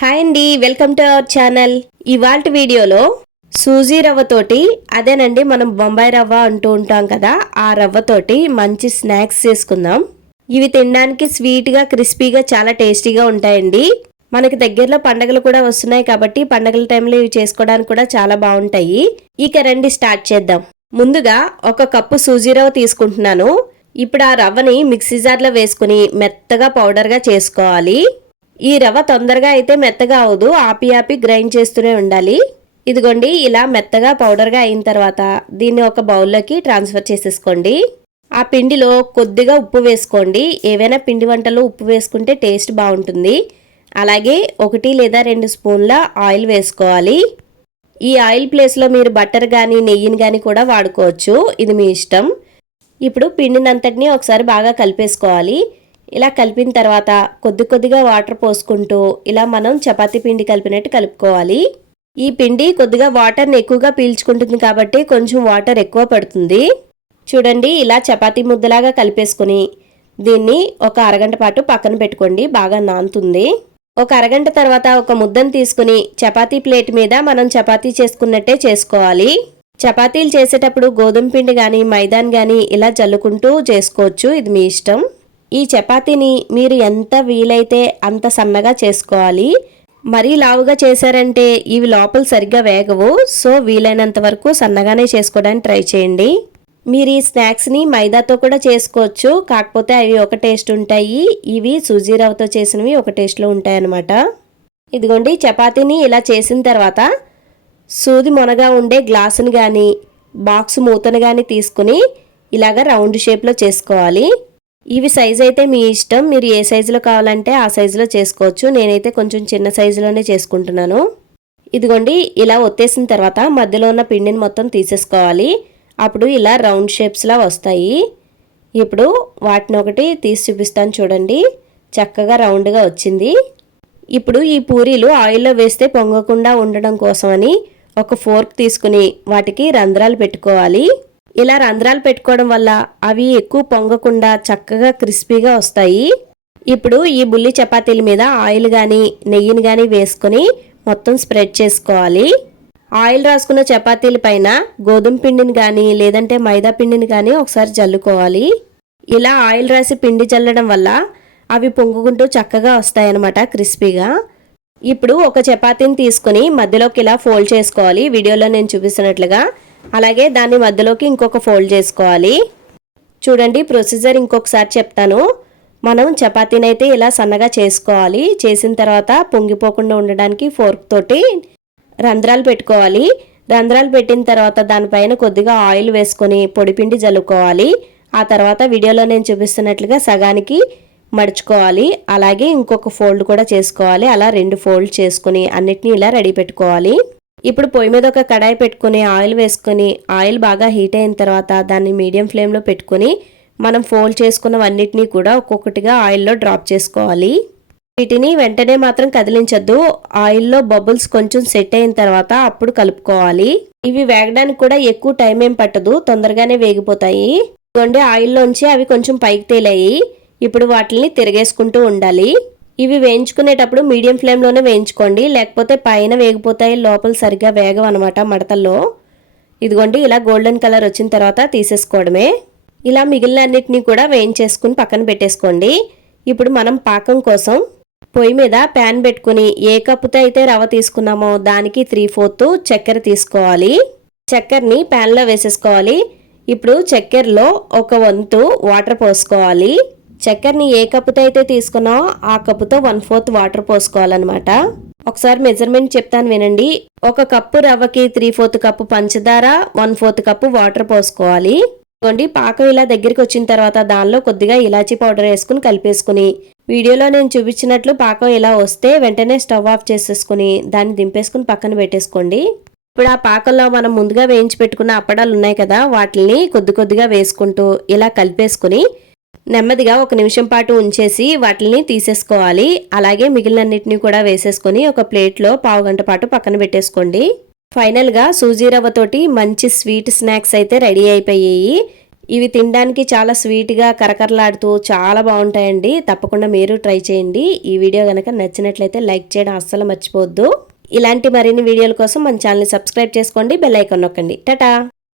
Hi అండి, welcome to our channel. ఇవాల్టి వీడియోలో సూజీ రవ్వతోటి, అదేనండి మనం బొంబాయి రవ్వ అంటూ ఉంటాం కదా, ఆ రవ్వతోటి మంచి స్నాక్స్ చేసుకుందాం. ఇవి తినడానికి స్వీట్గా క్రిస్పీగా చాలా టేస్టీగా ఉంటాయండి. మనకి దగ్గరలో పండగలు కూడా వస్తున్నాయి కాబట్టి పండగల టైంలో ఇవి చేసుకోవడానికి కూడా చాలా బాగుంటాయి. ఇక రండి స్టార్ట్ చేద్దాం. ముందుగా 1 కప్పు సూజీ రవ్వ తీసుకుంటున్నాను. ఇప్పుడు ఆ రవ్వని మిక్సీ జార్లో వేసుకుని మెత్తగా పౌడర్గా చేసుకోవాలి. ఈ రవ్వ తొందరగా అయితే మెత్తగా అవదు, ఆపి గ్రైండ్ చేస్తూనే ఉండాలి. ఇదిగోండి, ఇలా మెత్తగా పౌడర్గా అయిన తర్వాత దీన్ని ఒక బౌల్లోకి ట్రాన్స్ఫర్ చేసేసుకోండి. ఆ పిండిలో కొద్దిగా ఉప్పు వేసుకోండి. ఏవైనా పిండి వంటలు ఉప్పు వేసుకుంటే టేస్ట్ బాగుంటుంది. అలాగే 1 లేదా 2 స్పూన్ల ఆయిల్ వేసుకోవాలి. ఈ ఆయిల్ ప్లేస్లో మీరు బటర్ కానీ నెయ్యిని కానీ కూడా వాడుకోవచ్చు, ఇది మీ ఇష్టం. ఇప్పుడు పిండినంతటిని ఒకసారి బాగా కలిపేసుకోవాలి. ఇలా కలిపిన తర్వాత కొద్దిగా వాటర్ పోసుకుంటూ ఇలా మనం చపాతీ పిండి కలిపినట్టు కలుపుకోవాలి. ఈ పిండి కొద్దిగా వాటర్ని ఎక్కువగా పీల్చుకుంటుంది కాబట్టి కొంచెం వాటర్ ఎక్కువ పడుతుంది. చూడండి, ఇలా చపాతీ ముద్దలాగా కలిపేసుకుని దీన్ని ఒక అరగంట పాటు పక్కన పెట్టుకోండి, బాగా నానుతుంది. ఒక అరగంట తర్వాత ఒక ముద్దను తీసుకుని చపాతీ ప్లేట్ మీద మనం చపాతీ చేసుకున్నట్టే చేసుకోవాలి. చపాతీలు చేసేటప్పుడు గోధుమ పిండి కానీ మైదాని కానీ ఇలా జల్లుకుంటూ చేసుకోవచ్చు, ఇది మీ ఇష్టం. ఈ చపాతీని మీరు ఎంత వీలైతే అంత సన్నగా చేసుకోవాలి. మరీ లావుగా చేశారంటే ఇవి లోపల సరిగ్గా వేగవు. సో వీలైనంత వరకు సన్నగానే చేసుకోవడానికి ట్రై చేయండి. మీరు ఈ స్నాక్స్ని మైదాతో కూడా చేసుకోవచ్చు, కాకపోతే అవి ఒక టేస్ట్ ఉంటాయి. ఇవి సూజీ రవ్వతో చేసినవి ఒక టేస్ట్లో ఉంటాయి అన్నమాట. ఇదిగోండి, చపాతీని ఇలా చేసిన తర్వాత సూది మొనగా ఉండే గ్లాసుని కానీ బాక్స్ మూతను కానీ తీసుకుని ఇలాగ రౌండ్ షేప్లో చేసుకోవాలి. ఇవి సైజు అయితే మీ ఇష్టం, మీరు ఏ సైజులో కావాలంటే ఆ సైజులో చేసుకోవచ్చు. నేనైతే కొంచెం చిన్న సైజులోనే చేసుకుంటున్నాను. ఇదిగోండి, ఇలా ఒత్తేసిన తర్వాత మధ్యలో ఉన్న పిండిని మొత్తం తీసేసుకోవాలి. అప్పుడు ఇలా రౌండ్ షేప్స్లా వస్తాయి. ఇప్పుడు వాటిని ఒకటి తీసి చూపిస్తాను, చూడండి, చక్కగా రౌండ్గా వచ్చింది. ఇప్పుడు ఈ పూరీలు ఆయిల్లో వేస్తే పొంగకుండా ఉండడం కోసమని ఒక ఫోర్క్ తీసుకుని వాటికి రంధ్రాలు పెట్టుకోవాలి. ఇలా రంధ్రాలు పెట్టుకోవడం వల్ల అవి ఎక్కువ పొంగకుండా చక్కగా క్రిస్పీగా వస్తాయి. ఇప్పుడు ఈ బుల్లి చపాతీల మీద ఆయిల్ కానీ నెయ్యిని కానీ వేసుకొని మొత్తం స్ప్రెడ్ చేసుకోవాలి. ఆయిల్ రాసుకున్న చపాతీల పైన గోధుమ పిండిని కానీ లేదంటే మైదా పిండిని కానీ ఒకసారి జల్లుకోవాలి. ఇలా ఆయిల్ రాసి పిండి జల్లడం వల్ల అవి పొంగుకుంటూ చక్కగా వస్తాయన్నమాట, క్రిస్పీగా. ఇప్పుడు ఒక చపాతీని తీసుకుని మధ్యలోకి ఇలా ఫోల్డ్ చేసుకోవాలి, వీడియోలో నేను చూపిస్తున్నట్లుగా. అలాగే దాన్ని మధ్యలోకి ఇంకొక ఫోల్డ్ చేసుకోవాలి. చూడండి, ప్రొసీజర్ ఇంకొకసారి చెప్తాను. మనం చపాతీని అయితే ఇలా సన్నగా చేసుకోవాలి. చేసిన తర్వాత పొంగిపోకుండా ఉండడానికి ఫోర్క్ తోటి రంధ్రాలు పెట్టుకోవాలి. రంధ్రాలు పెట్టిన తర్వాత దానిపైన కొద్దిగా ఆయిల్ వేసుకొని పొడిపిండి జల్లుకోవాలి. ఆ తర్వాత వీడియోలో నేను చూపిస్తున్నట్లుగా సగానికి మడుచుకోవాలి. అలాగే ఇంకొక ఫోల్డ్ కూడా చేసుకోవాలి. అలా 2 ఫోల్డ్ చేసుకుని అన్నిటినీ ఇలా రెడీ పెట్టుకోవాలి. ఇప్పుడు పొయ్యి మీద ఒక కడాయి పెట్టుకుని ఆయిల్ వేసుకొని ఆయిల్ బాగా హీట్ అయిన తర్వాత దాన్ని మీడియం ఫ్లేమ్లో పెట్టుకుని మనం ఫోల్డ్ చేసుకున్నవన్నిటినీ కూడా ఒక్కొక్కటిగా ఆయిల్లో డ్రాప్ చేసుకోవాలి. వీటిని వెంటనే మాత్రం కదిలించద్దు, ఆయిల్లో బబుల్స్ కొంచెం సెట్ అయిన తర్వాత అప్పుడు కలుపుకోవాలి. ఇవి వేగడానికి కూడా ఎక్కువ టైం ఏం పట్టదు, తొందరగానే వేగిపోతాయి. ఇదిగోండి, ఆయిల్లోంచి అవి కొంచెం పైకి తేలాయి. ఇప్పుడు వాటిని తిరగేసుకుంటూ ఉండాలి. ఇవి వేయించుకునేటప్పుడు మీడియం ఫ్లేమ్లోనే వేయించుకోండి, లేకపోతే పైన వేగిపోతాయి, లోపల సరిగ్గా వేగం అనమాట మడతల్లో. ఇదిగోండి, ఇలా గోల్డెన్ కలర్ వచ్చిన తర్వాత తీసేసుకోవడమే. ఇలా మిగిలిన అన్నిటినీ కూడా వేయించేసుకుని పక్కన పెట్టేసుకోండి. ఇప్పుడు మనం పాకం కోసం పొయ్యి మీద ప్యాన్ పెట్టుకుని ఏ కప్పుతో అయితే రవ్వ తీసుకున్నామో దానికి 3/4 చక్కెర తీసుకోవాలి. చక్కెరని ప్యాన్లో వేసేసుకోవాలి. ఇప్పుడు చక్కెరలో 1 వంతు వాటర్ పోసుకోవాలి. చక్కెరని ఏ కప్పుతో అయితే తీసుకున్నామో ఆ కప్పుతో 1/4 వాటర్ పోసుకోవాలన్నమాట. ఒకసారి మెజర్మెంట్ చెప్తాను వినండి. 1 కప్పు రవ్వకి 3/4 కప్పు పంచదార, 1/4 కప్పు వాటర్ పోసుకోవాలి. పాకం ఇలా దగ్గరికి వచ్చిన తర్వాత దానిలో కొద్దిగా ఇలాచీ పౌడర్ వేసుకుని కలిపేసుకుని వీడియోలో నేను చూపించినట్లు పాకం ఇలా వస్తే వెంటనే స్టవ్ ఆఫ్ చేసేసుకుని దాన్ని దింపేసుకుని పక్కన పెట్టేసుకోండి. ఇప్పుడు ఆ పాకంలో మనం ముందుగా వేయించి పెట్టుకున్న అప్పడాలు ఉన్నాయి కదా, వాటిని కొద్దిగా వేసుకుంటూ ఇలా కలిపేసుకుని నెమ్మదిగా 1 నిమిషం పాటు ఉంచేసి వాటిని తీసేసుకోవాలి. అలాగే మిగిలినన్నిటిని కూడా వేసేసుకొని ఒక ప్లేట్లో 1/2 గంట పాటు పక్కన పెట్టేసుకోండి. ఫైనల్గా సూజీ రవ్వతోటి మంచి స్వీట్ స్నాక్స్ అయితే రెడీ అయిపోయాయి. ఇవి తినడానికి చాలా స్వీట్గా కరకరలాడుతూ చాలా బాగుంటాయండి. తప్పకుండా మీరు ట్రై చేయండి. ఈ వీడియో కనుక నచ్చినట్లయితే లైక్ చేయడం అస్సలు మర్చిపోవద్దు. ఇలాంటి మరిన్ని వీడియోల కోసం మన ఛానల్ని సబ్స్క్రైబ్ చేసుకోండి, బెల్ ఐకాన్ నొక్కండి. టాటా.